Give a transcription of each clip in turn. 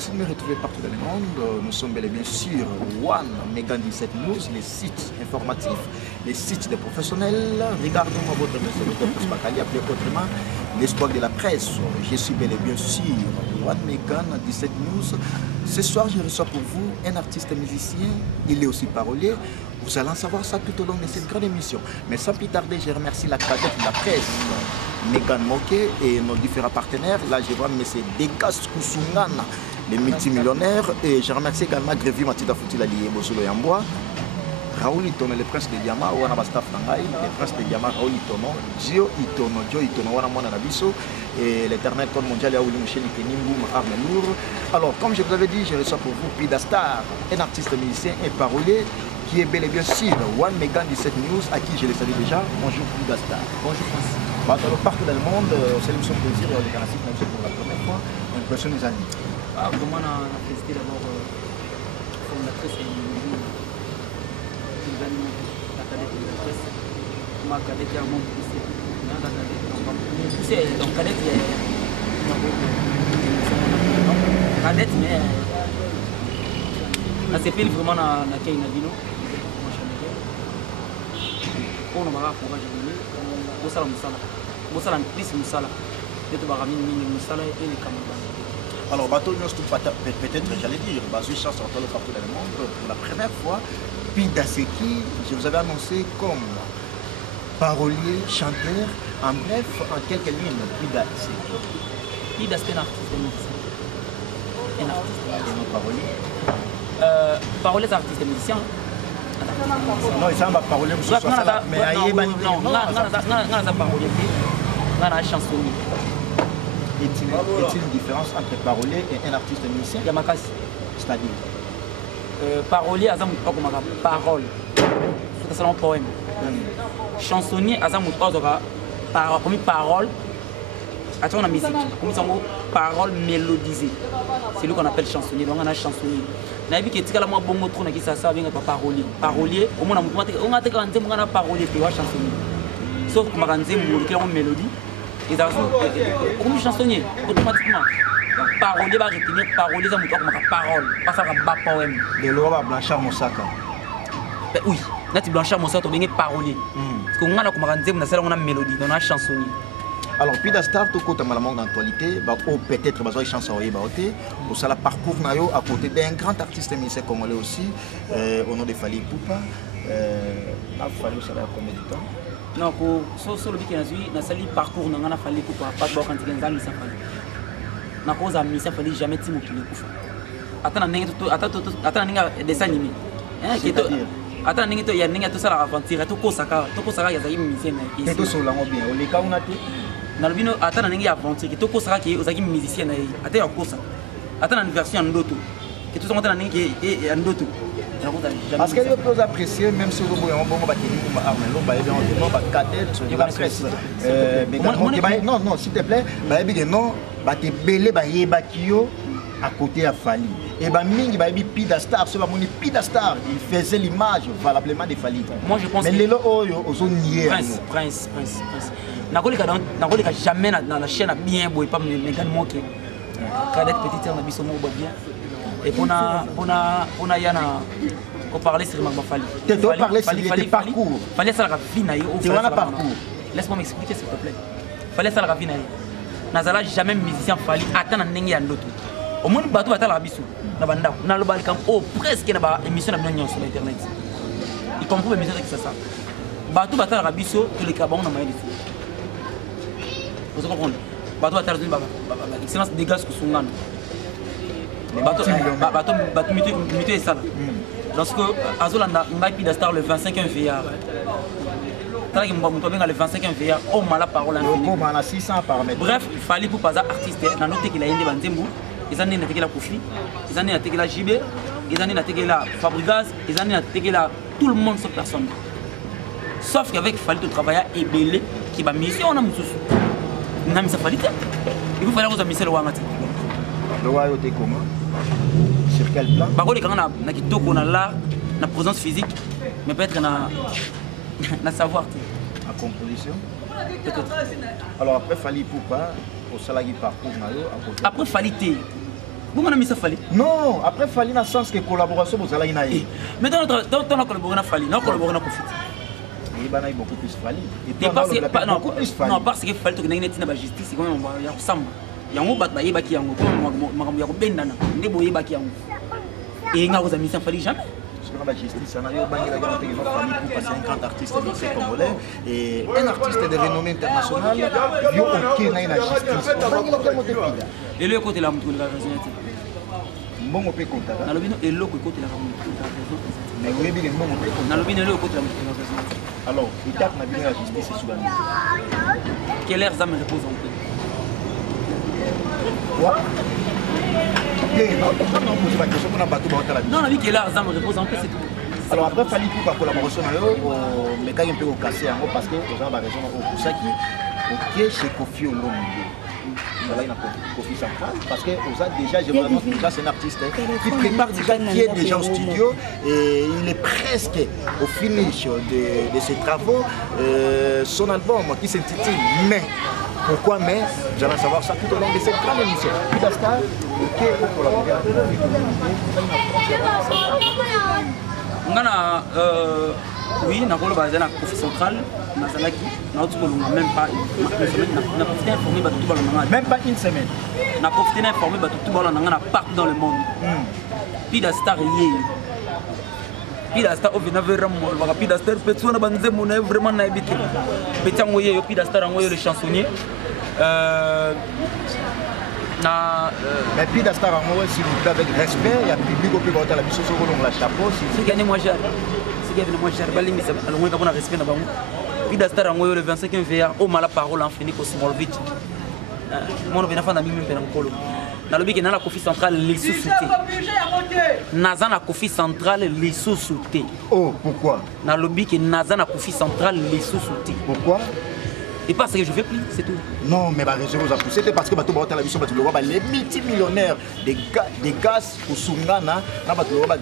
Merci de me retrouver partout dans le monde. Nous sommes bel et bien sur One Megan 17 News, les sites informatifs, les sites des professionnels. Regardez-moi votre message, appelé autrement l'espoir de la presse. Je suis bel et bien sur One Megan 17 News. Ce soir, je reçois pour vous un artiste musicien. Il est aussi parolier. Vous allez en savoir ça tout au long de cette grande émission. Mais sans plus tarder, je remercie la cadette de la presse, Megan Moké, et nos différents partenaires. Là, je vois M. Degas Kusungana, les multimillionnaires. Et je remercie également Grévi Matida Foutila Lié Bozolo Yamboa, Raoul Itono, le prince de Diama, Wana Bastaf Nangai, le prince de Diama, Raoul Itono, Joe Itono, Wana Mona Nabiso, et l'éternel code mondial Yaouli Moucheni Kenimboum Armenour. Alors, comme je vous avais dit, je reçois pour vous Pidastar, un artiste musicien et parolier, qui est bel et bien sûr One Megan 17 News, à qui je le salue déjà. Bonjour Pidastar. Bonjour Francis. Partout dans le monde, c'est l'émission plaisir et on est canastique même pour la première fois. Impression nous a dit. Comment on a félicité d'abord fondatrice et la cadette de la presse. Comment la cadette est un monde poussé. Donc cadette est cadette, mais on s'est fait vraiment dans la caille Navino. On a marre pour ajouter. Bosala Moussala. Bosala plus Moussala. De Baramine, Moussala et les Camerounais. Alors, peut-être, j'allais dire, Bazou chance partout dans le monde pour la première fois. Pidaseki, je vous avais annoncé comme parolier, chanteur, en bref, en quelques lignes, Pidaseki. Pidaseki est un artiste musicien. Un artiste. Et nos paroliers parolier, c'est artiste musicien. Non, il semble parler de ça, mais il y a un chansonnier. Est-il une différence entre parolier et un artiste musicien? C'est-à-dire parolier, c'est un parole. C'est un poème. Chansonnier, c'est un parole. Attends, la musique, comme ça, parole mélodisée. C'est lui qu'on appelle chansonnier. Donc, on a chansonnier. On a vu que tu as bon mot qui ça vient pas parolier. Parolier, au moins on a parolier tu vois chansonnier. Sauf que on a une mélodie. Et ça comme chansonnier automatiquement. Parolier va retenir parolier ça me parole, pas ça va poème. De l'Europe Blanchard Moussaka. Oui, là tu Blanchard Moussaka tu es parolier. Parce qu'on a on a une mélodie, on a chansonnier. Alors, Pidastar, tout côté dans l'actualité, peut-être que les chansons au ça parcours à côté d'un grand artiste musicien congolais aussi, au nom de Fally Ipupa. Fally, ça va combien de temps? Non, pour le week-end, je suis parcours dans Fally Ipupa, pas de quand il y a un mission Fally. Na cause à mission Fally jamais Timo qui le couche. Attends, dessin animé. Attends, il y a tout ça à aventure, tout Kosaka, il y a des musiciens. C'est tout sur la bien, on les cas on a tout. Nalbino attends nangi aventure ki toko saka ki ozaki musicien na ata ya kosa ata na version ndoto ki tout ça nangi et ndoto parce que vous appréciez même si vous voyez un bon batterie comme Armelo ba bien on va cadrer sur la presse mais non s'il te plaît ba bien non ba te belé ba yeba kio à côté à Fally et ba mingi ba bi Pidastar so ba moni Pidastar il faisait l'image valablement de Fally. Moi je pense mais les oyo ozo nier prince Nakolika jamais dans la chaîne bien boy pas Megan Moké. Cadette petite sœur na biso mo bien. Et on a yana ko parler sur ma Fally. Tu dois parler sur le parcours. Fallait ça la vie na yo. Tu vois le parcours. Laisse-moi m'expliquer s'il te plaît. Fallait ça la vie na yo. Nazala jamais musicien Fally attend ndenge ya ndoto. Au moins bateau batala biso na banda. Na lo balikam presque na ba émission na bien sur internet. Il comprend l'émission que ça. Bateau batala biso tous les cabons na maïdisi. Vous comprenez? Bateau va terminer excellence des gaz que sont là. Bateau muté ça. Lorsque Azolanda m'a Pidastar le 25e février. Tant que mon bien le 25e février, on m'a la parole en 600 par mètre. Bref, il fallait pour pas artiste, na noté qu'il a indi banzembu, ils en ont été la Kofi, ils en ont été la JB, ils en ont été la Fabregas, ils en ont été la tout le monde sauf personne. Sauf qu'avec Fally de travailler et belé qui va mission on a mususu. Na misa Fally. Il faut faire aux amis le wangati. Le royaume était comment? Sur quel plan? Par contre, quand on a kitoko na la na présence physique, mais peut-être na savoir. En composition? Peut-être. Alors après Fally Ipupa, au salarié parcours après Fally Vous m'avez mis ça Fali. Non, après Fali dans le sens que collaboration vous allez y. Mais dans la collaboration avec Fali, non collaboration avec Kofit. Il y a beaucoup plus Fali. Et puis non parce que Fali to que n'engagé na justice c'est quand même il y a samba. Yango bat ba yeba ki yango to makambo ya ko bendana ndebo yeba ki yango. Et nga vous a mis ça Fali jamais. Sur la justice, on a eu Bangla Famille pour passer un grand artiste mixé congolais et un artiste de renommée internationale. Il y a aucun la justice. Et le côté là, on la raison. Bon, on peut compter. Dans le et le côté là, raison. Mais vous avez bien bon, on peut compter. Dans le le côté là, raison. Alors, il tape na bien la justice sur la musique. Quelle heure ça me repose en paix? Quoi? Non, la vie qui est là, ça me repose en paix, c'est tout. Alors après, il fallait pour la collaboration avec eux, mais quand il peut casser en haut parce que vous avez raison au Kusaki, ok, chez Kofi Olomide. Voilà, il a Kofi Central parce que vous avez déjà, je vraiment déjà c'est un artiste qui prépare déjà qui est déjà au studio et il est presque au finish de ses travaux. Son album qui s'intitule Mais. Pourquoi mais vous allez savoir ça tout au long de cette grande émission. Pidastar, ok, pour collaborer avec Ngana oui, na kolo bazana Kofi Central, na zalaki, na autre même pas na profité informer ba tout balona. Même pas une semaine. Na profité informer ba tout balona ngana partout dans le monde. Pidastar yé. Pidastar au vena vraiment ba Pidastar petso na banze mon vraiment na habité. Petango yé yo Pidastar ngoyo le chansonnier. Mais puis d'Astar en haut, si vous voulez avec respect, il y a public au plus grand la mission sur le chapeau. Si gagné moi cher, si gagné moi cher, bali mais alors moi quand on a respect na bango. Puis d'Astar en haut le 25e VA au mala parole en fini ko Smolvich. Mon bena fa na mimi pena nkolo. Na lobi ke na la Kofi Central les sous-souté. Naza na Kofi Central les sous-souté. Oh, pourquoi? Na lobi ke naza na Kofi Central les sous-souté. Pourquoi? Et parce que je fais plus, c'est tout. Non, mais la raison vous a poussé, c'était parce que les multimillionnaires des gaz pour Sungana, partenaire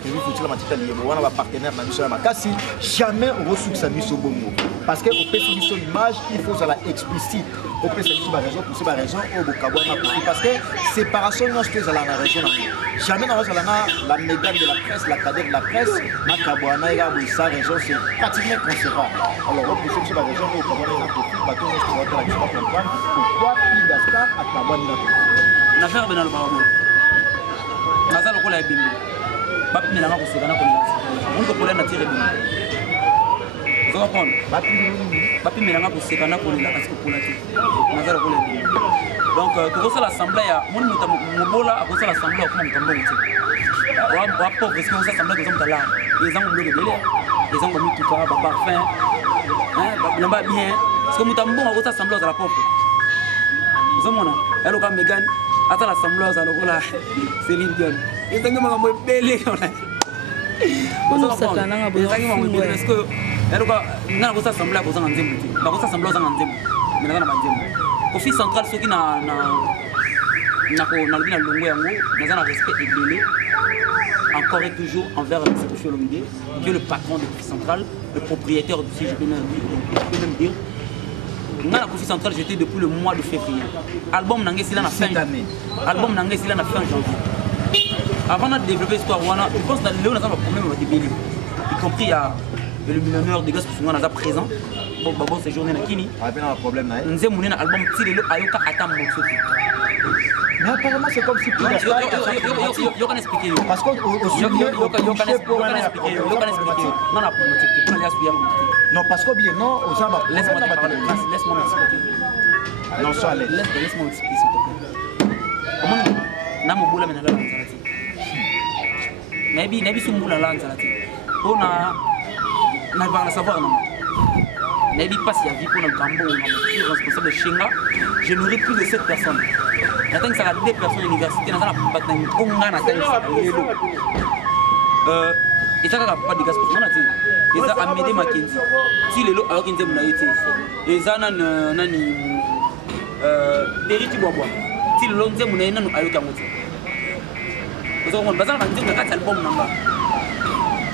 jamais on reçoit sa mise au bon mot. Parce qu'on peut sur l'image, il faut la explicite. On peut sur la raison, pour cette raison, parce que séparation, non, je la raison. Jamais dans la médaille de la presse, la cadette de la presse, sa raison, c'est pratiquement concevable. Alors, on peut sur la raison, on peut pourquoi Pidastar a Kabani l'affaire Benal Barabo. Naza le kola ebimbi. Bapi melanga ko sekana ko nasi. On ko kola na tire ebimbi. Zo kapon. Bapi melanga ko sekana ko nila parce que kola ti. Naza le kola ebimbi. Donc to ko l'assemblée ya mon mobola ko l'assemblée ko mutambo ti. Wa pauvre parce que on s'assemblée ko mutala. Les gens ont le délai. Les gens ont mis tout ça ba parfum. Hein, ba bien. Parce que mutambo ko s'assemblée à la pauvre. Vous avez elle a Megan, attends l'assemblée à la Céline Dion. Et tant que ma mère belle, on a ça là. Parce que elle a n'a pas assemblée à cause d'un zémo. Pas cause assemblée à un zémo. Mais là na zémo. Kofi Central ce qui na bien longue yango, dans un respect élevé. Encore et toujours envers Kofi Olomide, qui est le patron de Kofi Central, le propriétaire si je peux même dire. Dans la Kofi Central, j'étais depuis le mois de février. Album Nangé Sila na fin d'année. Album Nangé Sila na fin janvier. Avant de développer l'histoire, je pense que Léon a un problème avec les bébés. Y compris il y a le millionnaire des gars qui sont présents. Bon, ces journées Nakini. On a un problème là. Nous avons un album qui est Ayoka Atam Moxo. Mais apparemment, c'est comme si Yo can expliquer. Parce que yo can expliquer. Non, la problématique. Non, parce que bien, non, aux gens, laisse-moi m'expliquer. Non, sois à l'aise. Laisse-moi m'expliquer, s'il te plaît. Comment na mobula mena la nzalati. Nabi sumbula la nzalati. On a va savoir non. Nabi passe ya vie pour le Gambo, on est responsable de Shenga. Je nourris plus de 7 personnes. J'attends que ça a 2 personnes à l'université, dans la bataille, on a un et ça n'a pas de gaz pour moi. Et ça a aidé Mackenzie. Si les lots alors qu'ils aiment la été. Et ça n'a nani Beriti Bobo. Si le long terme, on a un ayokamote. Nous avons besoin d'un petit album nanga.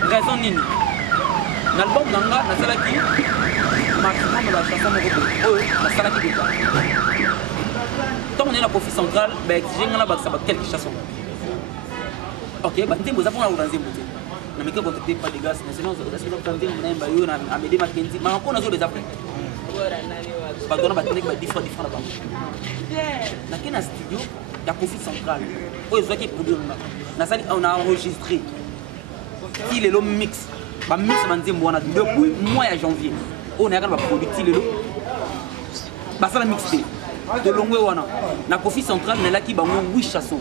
Raison nini. L'album nanga, na salaki maximum de la chanson de la salaki de. Tant on est la Kofi Central, ben j'ai là quelques chansons. Ok, bah nzembo ça pour la nzembo. Na meke contacter pas des gars, sinon ça se peut tenter na mba yo na Amédée Mackenzie. Mais encore na zo des Africains. Pas dona ba technique ba différent là-bas. Na kena studio ya Kofi Central. Oh ils ont qui produire na sali on a enregistré. Il est le mix. Ba mix ba nzembo na depuis mois de janvier. On a ba produire le ba ça la mixé. De longue wana. Na Kofi Central na la ki ba mon 8 chansons.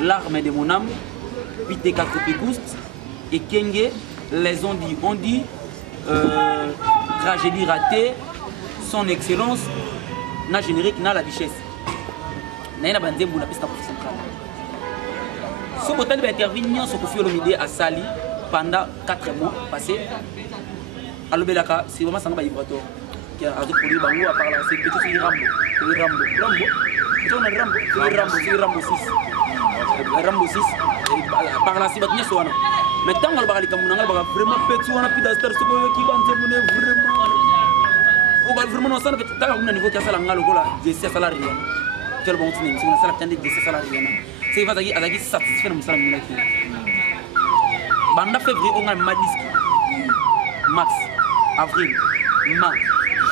L'arme de mon âme, Pité 4 Pécoust et Kenge, les on dit, tragédie ratée, son excellence, na générique, na la richesse. Na yena bandé pour la piste centrale. Ce hôtel va intervenir sur Kofi Olomide à Sali pendant 4 mois passés. À l'Obelaka, c'est vraiment ça n'a pas vibratoire. Qui a produit Bango à part là, c'est petit Rambo. Rambo 6. Rambo 6 par la cible soana mais tant que le baril comme on a vraiment petit on a plus d'astar ce qui va vraiment on va vraiment ça peut être un niveau qui a ça la ngalo là de 6 salariés quel bon team si on a ça la de 6 salariés c'est va azaki satisfait nous ça la banda février on a madiski mars avril mai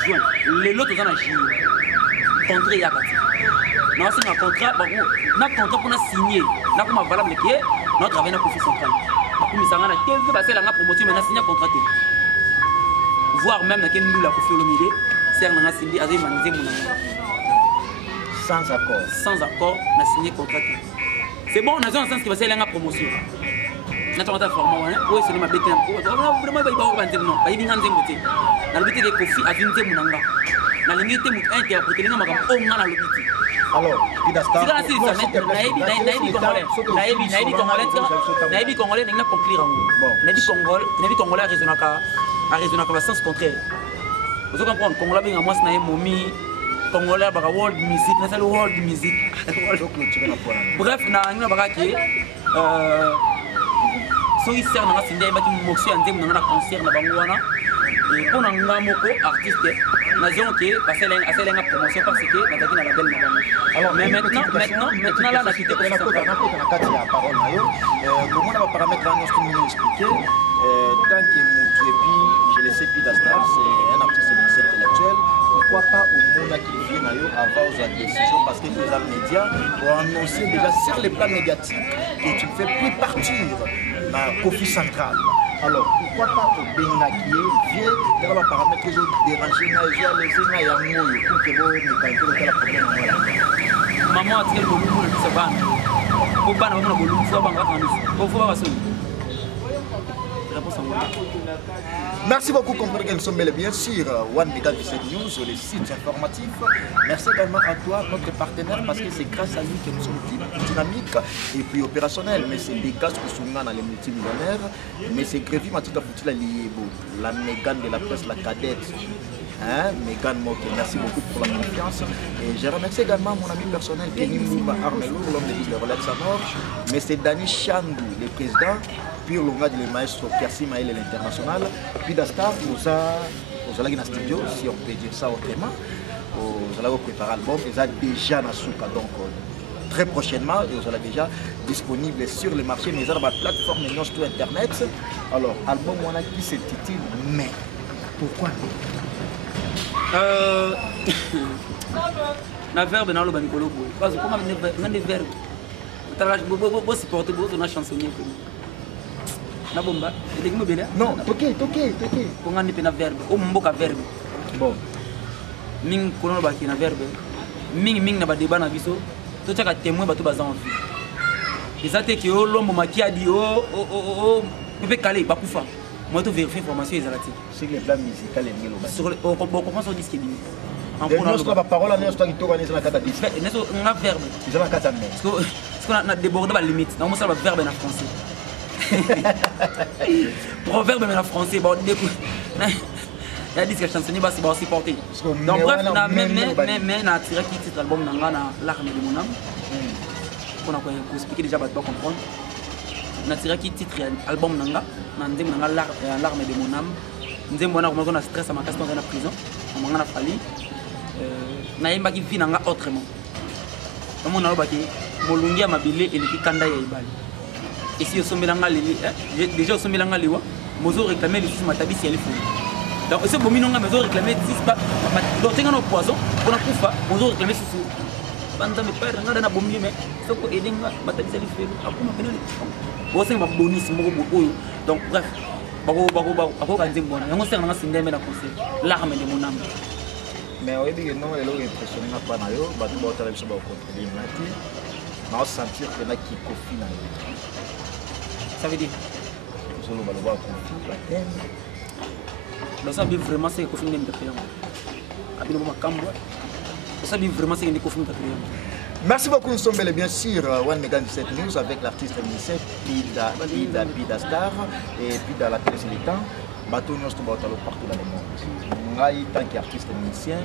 juin les lots dans la juillet contrat yakati non c'est un contrat na contrat pour signer na comme valable qui est notre travail na Kofi Central comme ça na 15 ba c'est la promotion mais na signer contrat voire même na kendu la Kofi Olomide c'est na signer avec manze mon sans accord na signer contrat c'est bon on a un sens qui va c'est la promotion na tata format hein ouais c'est ma bête vraiment ba ba banze non ba yinga nzembo te na lobité que Kofi a vinté monanga na limité mu interpréter nga makam o nga na lobité. Alors, Pidastar, Naïbi Congolais n'a pas conclu. Naïbi Congolais a raisonné à sens contraire. Vous comprenez, Congolais bien moi c'est Momi, Congolais a world music, c'est le world music. Bref, na ba ki so il sert na sindé ba ki moxie andem na concert na bangwana. Et pour un moko artiste, nation qui parce qu'elle a une promotion parce que la date la belle madame. Alors mais maintenant là la quitté pour ça. Comment on va paramètre là nous nous expliquer tant que Moutiepi, je le sais Pidastar, c'est un artiste intellectuel. Pourquoi pas au monde qui vient avant la décision parce que les médias ont annoncé déjà sur les plans médiatiques que tu ne fais plus partir dans Kofi Central. Alors, pourquoi pas au Benaki vieux, il va paramètres que je déranger, les gens, pour que vous ne pas problème. Maman a tiré le volume pour le saban. Pour pas avoir le volume, il faut avoir un faut avoir Merci beaucoup, comprenez que nous sommes bel et bien sur One Mega 17 News, sur les sites informatifs. Merci également à toi, notre partenaire, parce que c'est grâce à lui que nous sommes dynamiques et puis opérationnels. Mais c'est des gars qui sont dans les multimillionnaires. Mais c'est Grévy Matita Foutila Liebo, la Mégane de la presse, la cadette. Hein? Mégane Moké, merci beaucoup pour la confiance. Et je remercie également mon ami personnel, Kenny Mouba Armelo, l'homme de relais de sa mort. Mais c'est Dani Chandou, le président. Puis l'onga de maestro Percy Maël l'international. Puis Dastar, nous allons dans le studio, si on peut dire ça autrement. Nous allons préparer l'album. Ils sont déjà dans Souka, donc très prochainement. Ils seront déjà disponibles sur le marché, mais ils ont la plateforme et sur Internet. Alors, l'album qui s'intitule Mais. Pourquoi la verbe dans le banicolo. Parce que comment on a des verbes. Vous supportez beaucoup de chansonnier. Na bomba, et des mobiles. Non, toqué. Pour gagner un verbe, au mboka verbe. Bon. Ming kono ba ki na verbe. Ming na ba débat na biso. To tchaka témoin ba to baza en vie. Et ça te ki o lombo maki a dit o peut caler ba kufa. Moi to vérifier information ezalati. C'est le plan musical et ngelo ba. Sur le comment sur disque bi. En prononçant la parole en est-ce que tu na kata disque. Neso nga verbe. Ils ont la kata mais. Parce que on a débordé la limite. Na mo ça ba verbe en français. Proverbe mais en français bon écoute il a dit que chansonnier va se supporter donc bref mais na tiré qui titre album nanga na l'arme de mon âme on a expliquer déjà pas comprendre na tiré qui titre album nanga na ndem nanga l'arme de mon âme ndem bona comme on a stress à ma casse dans la prison on m'a fallu na yemba qui vit nanga autrement comme on a ba ki molungi ya mabele et le kanda ya ibali ici au sommelanga déjà au sommelanga liwa mozo réclamer les sous matabi si elle faut donc ce bominonga mozo réclamer 10 pas donc tenga no poison pour na kufa mozo réclamer sous banda me père ngada na bombi mais soko edenga matabi si elle faut akuma penali bo senga ba bonus moko boyo donc bref bako kanze bona yango senga nga sindeme na conseil l'arme de mon âme mais oui bien non elle est impressionné na pas na yo ba to ba tala biso ba contrôler ngati na sentir que na ki kofi na ça veut dire solo ba lo ba kofi la thème donc ça veut vraiment c'est kofi ndem de faire abino ma kambo ça veut vraiment c'est kofi ndem de faire. Merci beaucoup, nous sommes bel et bien sûr One Megan 17 News avec l'artiste musicien Pida Star et puis dans la télé c'est le temps bateau nous sommes partout dans le monde. Moi, tant qu'artiste musicien,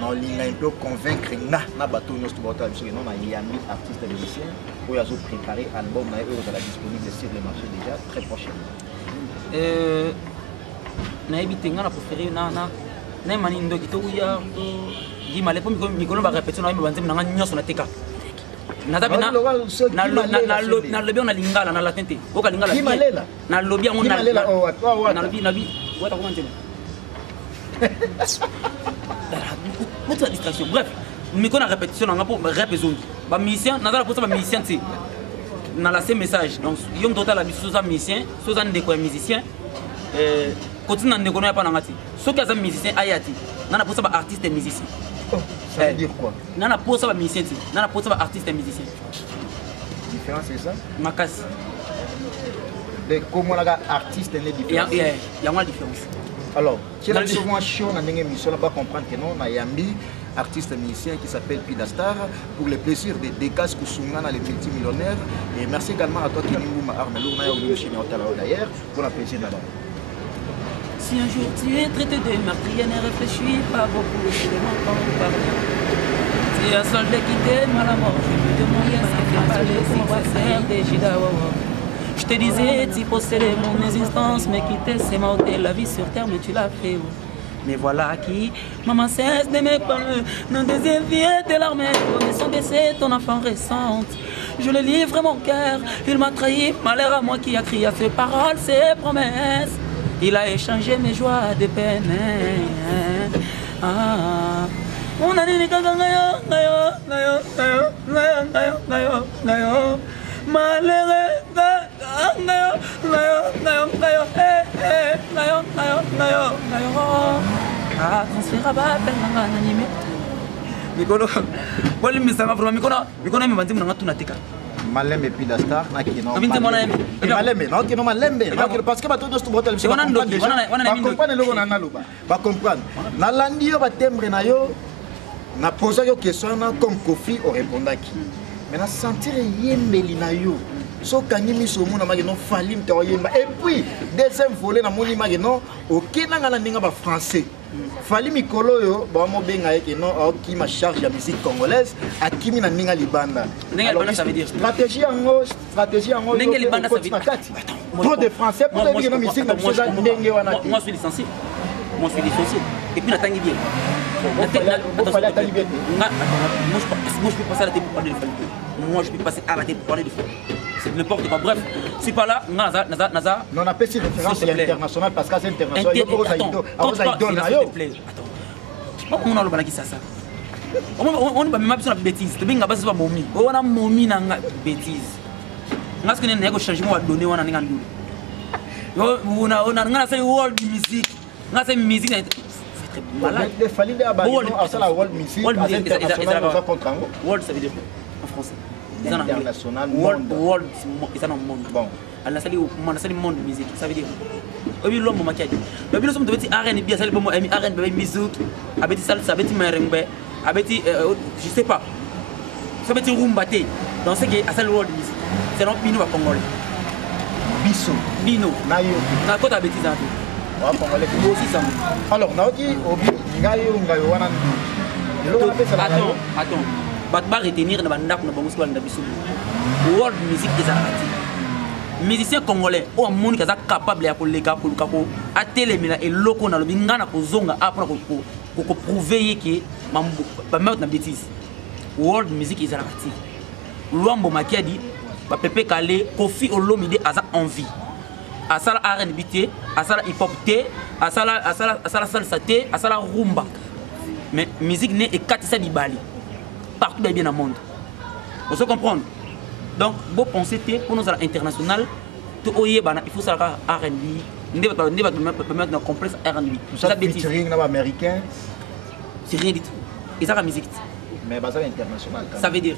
non ligne un peu convaincre na bateau nous sommes parce que non il y a mis artiste musicien où il a préparé album na eux sera disponible sur le marché déjà très prochainement. Na ebitenga na préféré na mani ndo kito ya di male po mikolo ba répétition na banze na nyoso na teka na tabi na lobi on a lingala na la tente oka lingala na lobi on a na lobi wata ko mantene notre distraction bref mikolo na répétition na po rap zone ba musicien na la pour ça ba musicien ti na la ce message donc yom total la biso za musicien so za ndeko ya musicien continue ndeko na pa na ngati so ka za musicien ayati nana pour ça ba artiste et musicien. Ça veut dire quoi? Nana pour ça ba musicien ti nana pour ça ba artiste et musicien. Différence c'est ça? Makasi. De comment la artiste est différent. Il y a une différence. Alors, tu as souvent chaud dans une émission là-bas comprendre que non, il y a un artiste musicien qui s'appelle Pida Star pour le plaisir de Dekas Kusungana les multimillionnaires et merci également à toi qui nous arme lourd na yo chez d'ailleurs pour la plaisir là-bas. Si un jour tu es traité de meurtrier, ne réfléchis pas beaucoup, c'est des mots qu'on parle. Si un soldat qui t'aime à la mort, je me demande ce qu'il fallait, si ça sert des Jidawawa. Je te disais, tu possédais mon existence, mais quitter c'est m'ôter la vie sur terre, mais tu l'as fait. Mais voilà qui, maman cesse de me parler, non désir vient de l'armée, connaissant baisser ton enfant récente. Je le livre mon cœur, il m'a trahi, malheur à moi qui a crié à ses paroles, ses promesses. Il a échangé mes joies de peine. On a dit Malembe Pida Star na kino Malembe na kino Malembe parce que bato dosto botel c'est ba comprendre le na luba ba comprendre na landi yo ba tembre na yo na poser yo question na comme Kofi o répondaki mais na sentir yembeli na yo so kangi miso mona mageno falim te yemba et puis deuxième volet na moni mageno okina ngana ninga ba français Fali mikolo yo ba mo benga yeke non qui ma charge ya musique congolaise akimi na ninga libanda. Ninga libanda ça veut dire stratégie en ninga libanda ça veut dire trop de français pour dire que musique na biso ndenge wana. Moi je suis licencié. Et puis natangi bien. Moi je peux passer à la télé pour parler de Fali. Moi je peux passer à la télé pour parler de Fali. C'est n'importe quoi. Bref, c'est pas là. Naza. Non, on appelle cette référence internationale parce que c'est international. Attends. On a le balaki ça. On va même sur la bêtise. Tu binga basi ba momi. On a momi na bêtise. Ngas que ne changer moi donner on a ngandu. On a ngana say world music. Ngas say music malade. Il fallait d'abord ça la world music international nous a contre world ça veut dire en français. International world c'est un monde bon alla sali monde musique ça veut dire obi lombo makiaji obi lo somme de arène bien sali bomo ami arène bébé musique abeti salsa abeti merengue abeti je sais pas ça beti rumba té dans ce qui est asal world music c'est non bino ba congolais bino na yo na kota abeti za to wa congolais aussi ça alors na oki obi ngayo wana attends va retenir na bandako na bango sikola na biso world music ezalaka musicien congolais o amoni kaza capable ya koleka koluka ko atelemela eloko na lobi ngana kozonga apona ko prouver que ba mettre na bêtise world music ezalaka Luambo Makiadi Pepe Kale, Kofi Olomide a envie. À ça R&B T, à ça hip hop T, à ça salsa T, à ça rumba. Mais musique n'est et 4 ça Bali. Partout bien dans le monde. Vous se comprendre. Donc, vous pensez que pour nous à l'international, il faut ça R&B. On ne mettre un complexe R&B. Ça featuring américain. C'est rien du tout. Et ça la musique. Mais c'est international. Ça veut dire.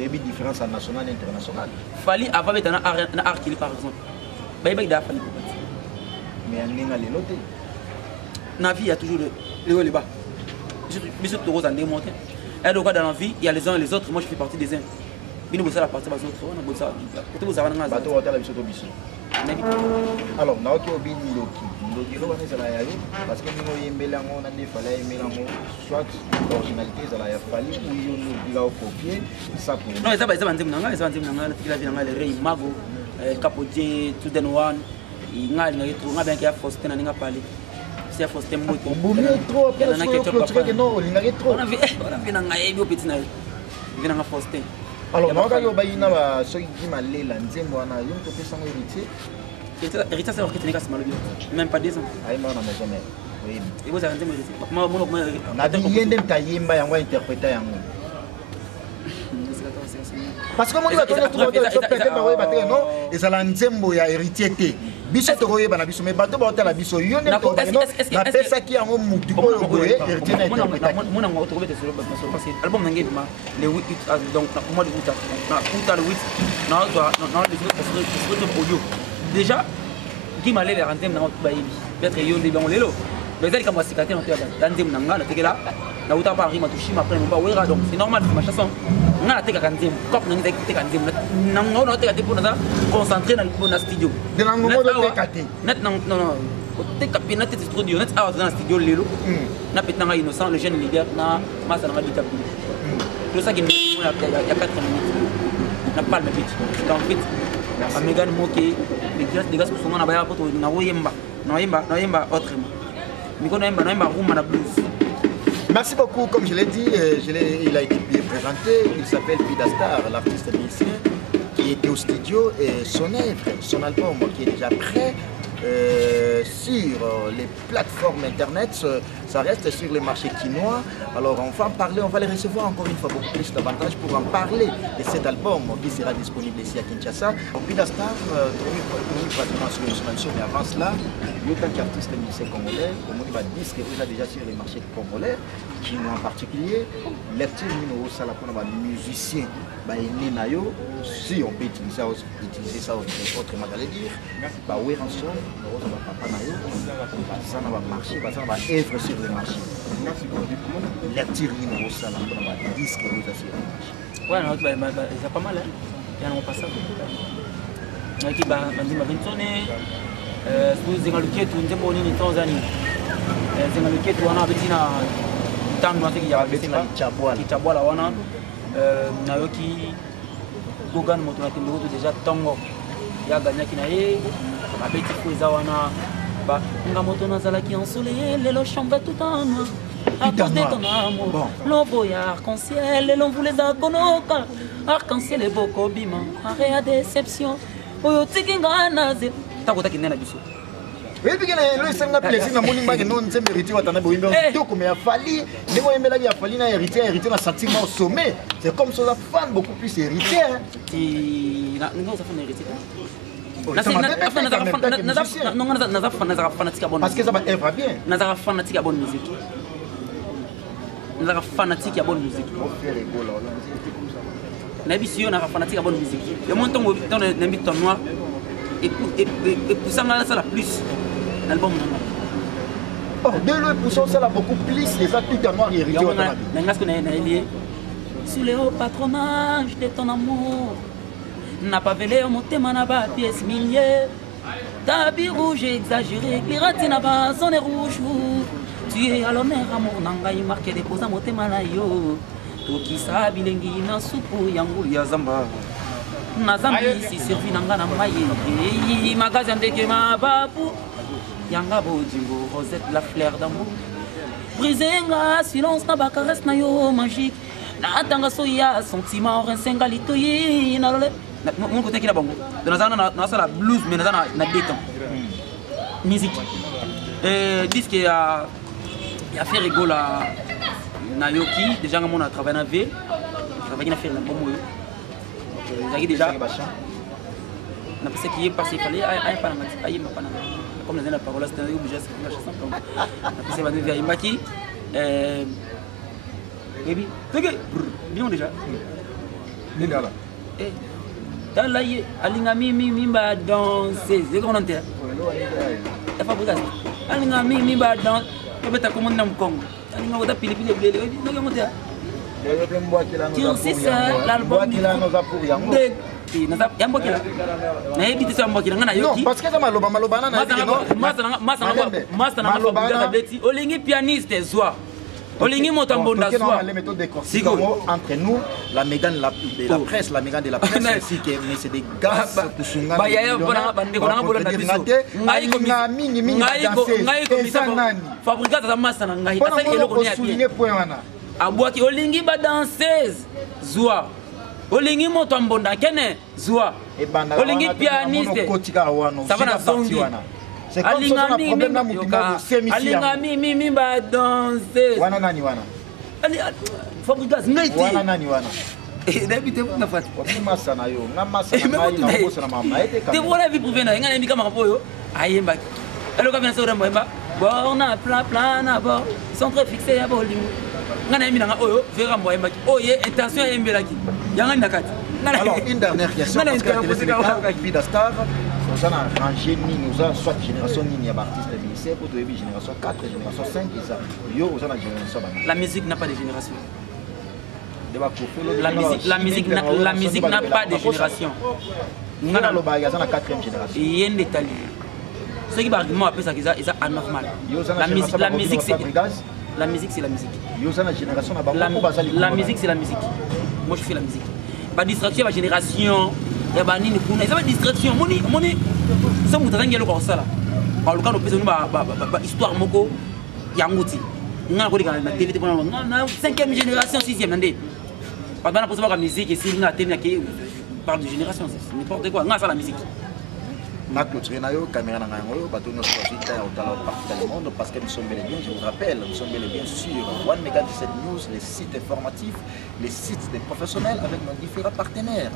Il y a une différence en national et international. Fali avant mettre un art qui par exemple. Il y a Fali. Mais il y a les notés. Dans la vie, il y a toujours les hauts et les bas. Je suis toujours en démonté. Et donc, dans la vie, il y a les uns et les autres. Moi, je fais partie des uns. Il y a la partie des autres. Alors, nous avons dit que nous parce que nous avons soit l'originalité, ou nous avons copié. Non, c'est pas ça. C'est Mago, Capotier, tout the one. Il y a un Faustin, il y a parlé. C'est Faustin Moto. On a vu un petit naïf. Il y a un Faustin. Alors, nous avons ceux qui m'ont dit que nous avons héritier. Héritier, c'est l'orchestre de Malobio. Même pas 10 ans. Il m'a jamais. Oui. Et vous avez un héritier. Moi, on a dit qu'il y a un taïmba et on va interpréter. Parce que moi, je vais te non, et ça l'a nzembo ya héritier. Biso to koyeba na biso mais bato ba otala biso yo ne to non na pesa ki yango mutu oyo boye héritier na interpréter. Moi na ngoto kobete sur parce que album na ngeba le 8 donc mois de août na août le 8 na les audio. Déjà qui m'a les rentrer na ba yebi. Peut-être yo de bango lelo. Mais elle comme sikate na teba ndem na ngala tekela na uta pa rima tushima après mba wera donc c'est normal ma chanson. Ngala teka kanzem cop na ngite teka kanzem na ngono teka te pour na concentrer na le studio. De na ngono teka te. Net non teka pe na te studio net out dans le studio lelo. Na peut na innocent le jeune leader na masa na bita. Tout ça qui il y a 4 minutes. Na pas le beat. Donc vite. A Megan Moké les gars sont na ba poto na oyemba. Na oyemba autrement. Miko na yemba rumba na blues. Merci beaucoup, comme je l'ai dit, il a été bien présenté, il s'appelle Pidastar, l'artiste musicien qui était au studio et son œuvre, son album qui est déjà prêt sur les plateformes internet, ça reste sur le marché chinois. Alors on va en parler, on va les recevoir encore une fois beaucoup plus davantage pour en parler de cet album qui sera disponible ici à Kinshasa. Pidastar, pratiquement sur une solution, mais avant cela, en tant qu'artiste musicien congolais, on va dire que vous êtes déjà sur les marchés congolais, chinois en particulier, lecture ça la musicien, si on peut utiliser ça autrement, j'allais dire, oui, en son, ça va marcher, ça va œuvre sur le marché. Lecture ça la disque sur le marché. Ouais, c'est pas mal, hein. Il y en a pas ça. Il y a zingaluketu nzembo nini Tanzania zingaluketu wana betina tangu natiki ya betina kitabwala wana nayoki gogan moto na tembo déjà tongo ya ganyaki na ye abeti kuza wana ba nga moto nazala ki ensoleillé lelo chambre tout en noir à cause de ton amour l'envoi arc-en-ciel et l'envoi les agonoka arc-en-ciel et boko bima arrêt à déception oyo tikinga naze takota kinena biso. Oui, parce que le sang a plaisir na moni mbaki non nzembe héritier watana boyimbe to comme ya fali ni mo yembela ya fali na héritier na sentiment au sommet. C'est comme ça fan beaucoup plus héritier. Ti na ngo ça fan héritier. Parce que ça va être bien. Nazara fanatique à bonne musique. Nazara fanatique à bonne musique. Nabisio na fanatique à bonne musique. Le montant dans le ton noir et pour ça ça la plus l'album. Oh, de le poussons ça là beaucoup plus les actes tout en noir héritier. Sous le haut patronage de ton amour. N'a pas velé au motema na ba pièce minière. Tabi rouge exagéré, pirate na ba zone rouge. Tu es à l'honneur amour nanga y marqué des poses à motema na yo. Toki sa bilengi na supu yangu ya zamba. Na zambi si servi nanga na maye. Magasin de ma babu. Yanga bodingo Rosette la fleur d'amour. Brisenga silence na ba caresse na yo magique. natanga soya sentiment rincenga litoyi mon côté qui na bango dans ça la blues mais dans na détente musique disque il y a fait rigolo na yoki déjà on a travaillé na V travaillé na faire na bomo j'ai déjà na pensé qu'il est passé il fallait aïe pas comme les la parole c'était obligé de chanson comme na pensé va devenir Maki baby bien déjà Lingala talaye alinga mimi ba danser c'est comment on entend et Fabrice alinga mimi ba danser peut-être comment on Congo alinga wata pilipili blele no comment tu sais ça l'album non parce que ça maloba olingi pianiste zwa olingi motambonda zwa entre nous la Mégane de la presse la Mégane de la presse aussi que mais c'est des gars kusungana ba yaya bona bande kona bolanda biso ngai fabricat za masana ngai asali eloko ne souligner point wana abwaki olingi ba danseuse zwa olingi moto mbonda kene zwa olingi pianiste ça va na songi alinga mimi ba danseuse wana nani wana fabricat ngai ti wana nani wana d'habitude na fati masa na yo na masa na bosa na mama ete te voilà vie pour venir ngana mika mapoyo ayemba elo ka vena sora mwemba bona plan na bo sont très fixés ya bolingo ngana yemi nanga oyo vera mwemba oye intention yembelaki yanga ndakati alors une dernière question parce que Vida Star nous a rangé nous a soit génération ni artiste lycée pour de génération 4 génération 5 ça yo aux génération la musique n'a pas de génération. La musique n'a pas de génération. On a le bagage à la 4e génération. Il y a un détail. Ce qui argument après ça c'est anormal. La musique c'est la musique. La musique c'est la musique. Moi je fais la musique. Pas distraction la génération. Ya bani ni kuna. C'est distraction. Moni ça muta ngelo ko sala. Ba luka no pesa no ba histoire moko yanguti. Ngana ko dikana na TV na 5e génération 6e ndé. Pendant la position de la musique, et si on parle de génération, c'est n'importe quoi. On a fait la musique. On a clôturé la caméra dans le bateau nous partout dans le monde parce que nous sommes bel et bien, je vous rappelle, nous sommes bel et bien sur One Mega 17 News, les sites informatifs, les sites des professionnels avec nos différents partenaires,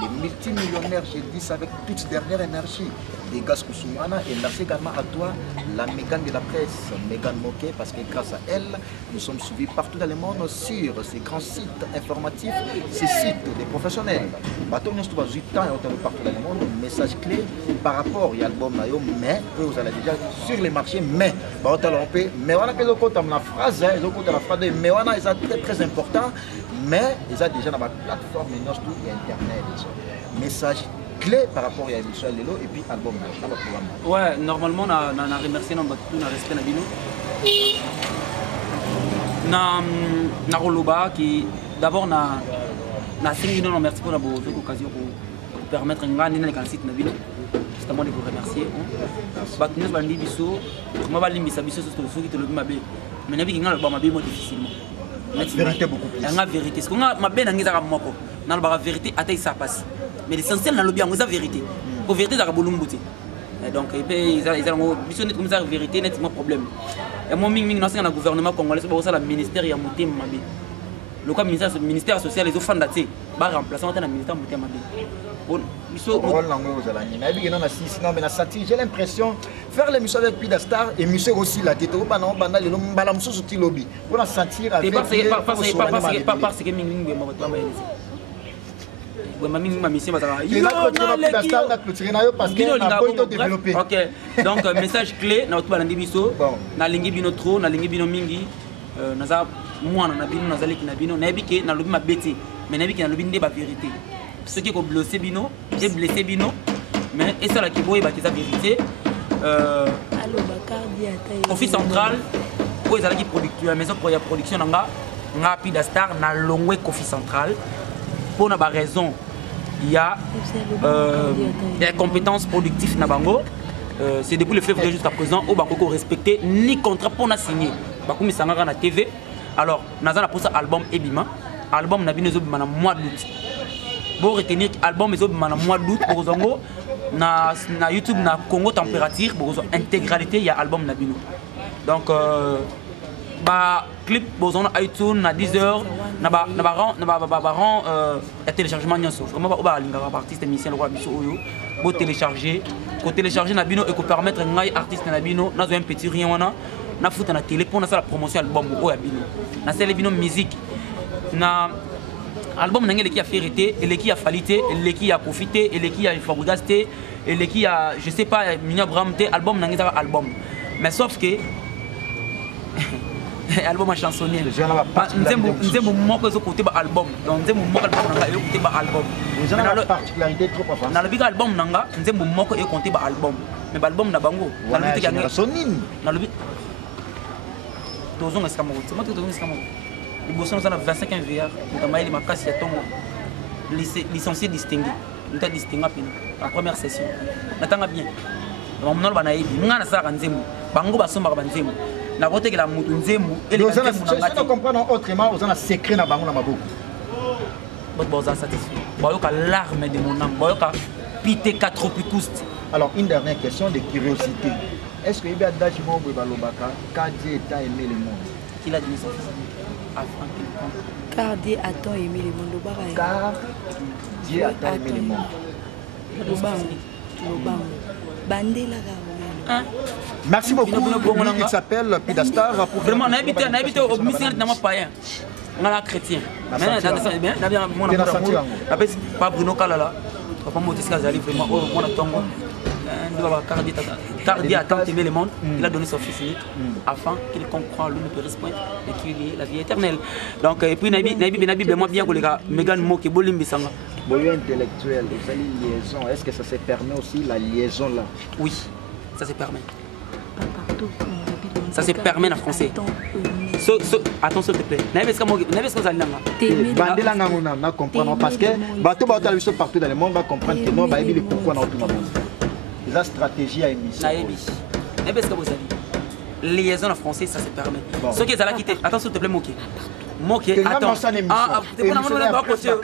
les multimillionnaires, j'ai dit ça avec toute dernière énergie, des gaz Koussoumana et merci également à toi, la Mégane de la presse, Mégane Moquet, parce que grâce à elle, nous sommes suivis partout dans le monde sur ces grands sites informatifs, ces sites des professionnels. Bateau nous sommes partout dans le monde, message clé par rapport à l'album mais vous allez déjà sur les marchés mais on a la phrase mais on a très important mais ils ont déjà dans la plateforme internet message clé par rapport à l'émission et puis album ouais normalement on a remercié notre respect na Roloba qui d'abord na 5 millions merci pour l'occasion pour permettre un grand dîner dans le site Nabino. C'est à moi de vous remercier. Nous avons dit biso, moi vais limiter biso sur ceux qui te le disent mais n'avez qu'un album ma bien difficilement. Vérité beaucoup plus. La vérité, ce qu'on a ma bien n'angisa comme moi quoi. Dans la vérité, à ça passe. Mais l'essentiel dans le bien, on a vérité. Pour vérité, ça va bolumbuti. Donc ils ont biso net comme ça vérité net mon problème. Et moi ming dans le gouvernement congolais c'est pour ça le ministère il y a monté ma bien. Le ministère social les offres d'accès va remplacer le ministère monté ma bien. J'ai l'impression faire l'émission avec Vida Star et monsieur aussi la tête au banan banal le balamso sur lobby pour la sentir avec parce que ming ma mission OK donc message clé na to balandi biso na lingi bino trop na lingi bino mingi naza mwana na bino nazali ki na bino na biki na lobi mabeti mais na biki na lobi ndé ba vérité ce qui est blessé bino j'ai blessé bino mais et ça là qui boye ba qui sa vérité office central où ils allaient producteur maison pour la production nga Vida Star na longwe office central pour na ba raison il y a des compétences productives na bango c'est depuis le février jusqu'à présent au bango respecté ni contrat pour na signé ba comme ça na TV alors nazana pour ça album ebima album na bino ezobima na mois d'août. Pour retenir album ezobima na mois d'août bokozongo na YouTube na Congo Température bokozo intégralité ya album na bino. Donc ba clip bozona iTunes na 10h na téléchargement nyonso vraiment ba linga ba artiste musicien le roi biso oyo bo télécharger na bino et ko permettre ngai artiste na bino na zo un petit rien wana na futa na télé pour na la promotion album oyo bino na sele bino musique na album na ngeli qui a férité et qui a falité et qui a profité et qui a fabrigasté et qui a je sais pas Minia Bramté album na ngeli album mais sauf que album à chansonnier nzembo moko zo côté ba album donc nzembo moko album nanga yo côté ba album la particularité trop avancée na le big album nanga nzembo moko yo côté ba album mais ba album na bango na le big ya chansonnier na le big tozonga ska moko tozonga tozonga ska moko liboso na 25 ans VR ntambaeli makasi ya tongo licencié distingué nta distingué pina la première session natanga bien donc bana yebi ngana saka nzembo bango basomba ba nzembo na côté que la mutu nzembo et les gens ne comprennent autrement aux secret na bango na maboko bon ça satisfait boyoka l'arme de mon âme boyoka pité 4 picouste. Alors une dernière question de curiosité, est-ce que il y a d'âge mo balobaka car Dieu t'a aimé le monde? Qui l'a dit ça car Dieu a tant aimé le monde car Dieu a tant aimé le monde bandela. Merci beaucoup. Il s'appelle Pidastar. Vraiment, on a habité au mission de païen. On a chrétien. Pas Bruno Kalala. Papa Motiska Zali, vraiment, on a tongo. Car Dieu a tant aimé le monde, il a donné son fils unique afin qu'il comprenne l'une de respect et qu'il ait la vie éternelle. Donc, et puis, Nabi, moi bien que les gars, Megan Moke, Bolim Bissanga. Boyo intellectuel, liaison, est-ce que ça se permet aussi la liaison là? Oui, ça se permet. Ça se permet en français. Attends s'il te plaît. Bandela comprendre parce que bateau partout dans le monde va comprendre que non, bah il est pourquoi dans tout le monde. La stratégie à émission. Liaison en français, ça se permet. Ce qui est là qui attends s'il te plaît, Moké. Moké, attends. Ah, c'est pas vraiment coacher.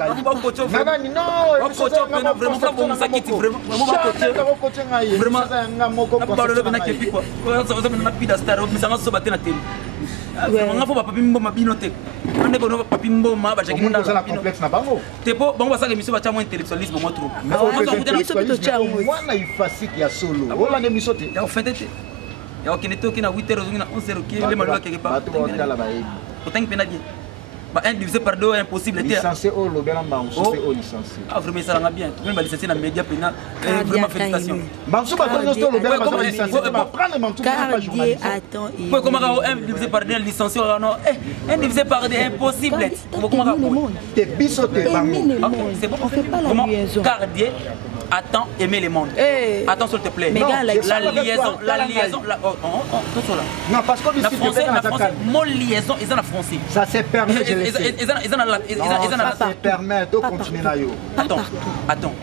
Un divisé par deux est impossible. Licencié au Lobelamba, on se fait au licencié. Ah, vraiment, ça va bien. Même licencié dans les médias, vraiment, félicitations. Mansou va prendre notre Lobelamba, on va licencier. Prendre Mansou, pas journaliste. Comment un divisé par deux, licencié, un divisé par deux, impossible. T'es bisoté, c'est bon. On fait pas la liaison. Cardier attends aimer le monde. Attends s'il te plaît. La liaison. Non, parce que la français, mon liaison, ils en français. Ça se permet, je le sais. Ça se permet de continuer là. Attends.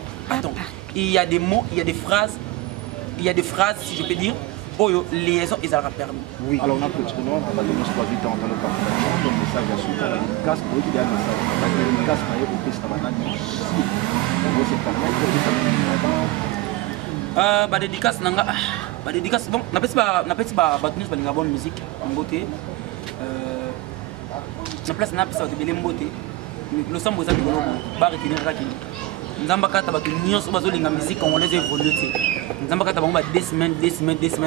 Il y a des mots, il y a des phrases, si je peux dire. Oh, liaison, ils ont permis. Oui. Alors, on a continué, on va donner ce vite en le partage. Le message à suite, on a une casse pour qu'il y a un message. On a une casse pour qu'il y ait un dédicace bon na pesi ba batuni ba linga bonne musique mbote na place na pesa de mbote le sambo za ngolo ba retenir rakini nzamba kata ba nyonso bazolinga musique congolaise évoluer nzamba kata bango ba 2 semaines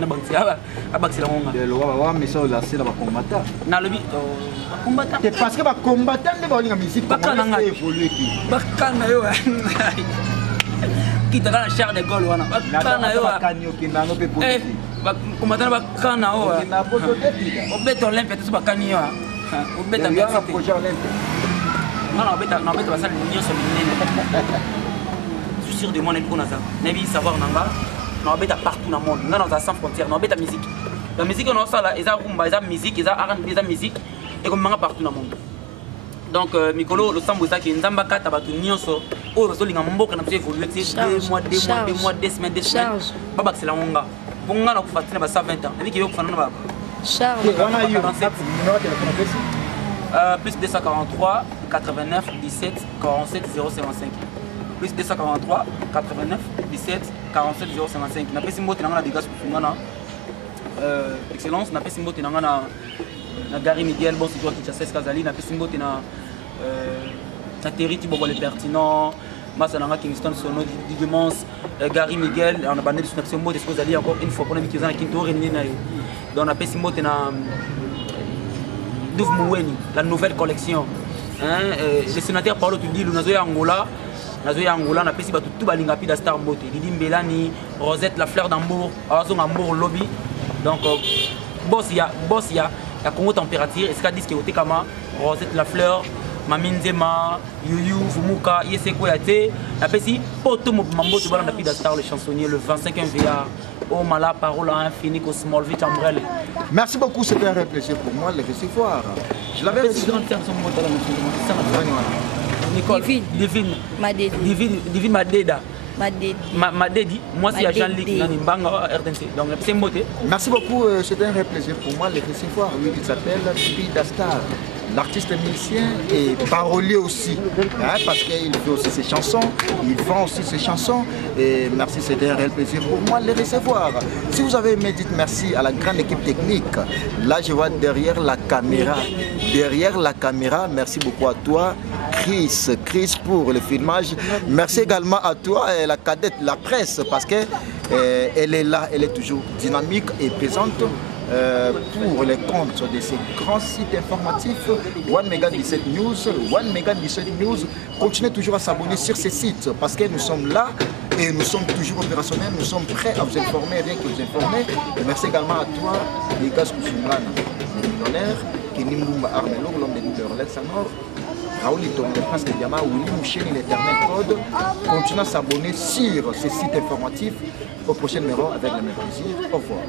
ba tia abakisela ngonga de lo wa message la c'est la ba combattant na lobi combattant c'est parce que ba combattant de ba linga musique congolaise évoluer ki bakana yo kita kana Charles de Gaulle wana bakana yo bakanyo kinano pe politique combattant bakana o na poto tepida obeto olympe tout bakani yo obeta bien c'est projet olympe non obeta basala nyonso minene je suis sûr de moi na ça nabi savoir nanga na obeta partout dans le monde na dans sans frontières na obeta musique la musique on a ça là eza rumba eza musique eza R&B eza musique et comme manga partout dans le monde. Donc Mikolo le sambo ça qui nzamba kata batu nyonso o bazolinga mboka na mse évoluer 2 mois 2 semaines baba c'est la ngonga bonga na kufatina ba 120 ans avec yo kufana ba Charles plus 243 89 17 47 055. Plus 243 89 17 47 055. Na pesi mbote nanga na dégâts sungana. Excellence na pesi mbote nanga na Gary Miguel bon c'est toi qui chasse Kazali na pesi mbote na Thierry Thibault le pertinent. Massa nanga Kingston Sono Digimons Gary Miguel on a bandé sur l'action mbote ce Kazali encore une fois pour les qui ont qui tourne na donc na pesi mbote na Douf Mouweni la nouvelle collection. Le sénateur Paulo tu dis le nazo ya Angola na pesi batu tout balinga pi da star mbote Didi Mbelani Rosette la fleur d'Ambour Azon Ambour lobby donc boss ya Congo température est-ce qu'a dit que otekama Rosette la fleur Maminzema Yuyu Fumuka Yeseko Yate na pesi poto mbote bala na pi da star le chansonnier le 25 VA oh mala parole à infini Cosmolvich Ambrel. Merci beaucoup, c'était un vrai plaisir pour moi de les recevoir. Je l'avais dit. Divine Madeda. Madedi, moi c'est Jean-Luc Nanibanga RTNC. Donc c'est une beauté. Merci beaucoup, c'était un vrai plaisir pour moi de les recevoir. Oui, il s'appelle Pida Star. L'artiste musicien et parolier aussi, hein, parce qu'il fait aussi ses chansons, il vend aussi ses chansons. Et merci, c'était un réel plaisir pour moi de les recevoir. Si vous avez aimé, dites merci à la grande équipe technique. Là, je vois derrière la caméra. Derrière la caméra, merci beaucoup à toi, Chris pour le filmage. Merci également à toi, la cadette, la presse, parce qu'elle est là, elle est toujours dynamique et présente. Pour les comptes de ces grands sites informatifs, One Mega 17 News, One Mega 17 News, continuez toujours à s'abonner sur ces sites parce que nous sommes là et nous sommes toujours opérationnels, nous sommes prêts à vous informer, rien que vous informer. Et merci également à toi, Ligas Kousoumlana, le millionnaire, Kenny Mboumba Armelo, l'homme des douleurs, Let's Amor, Raoul Itom, le prince de Diama, Willy Moucheni, l'éternel code. Continuez à s'abonner sur ces sites informatifs. Au prochain numéro avec le même plaisir. Au revoir.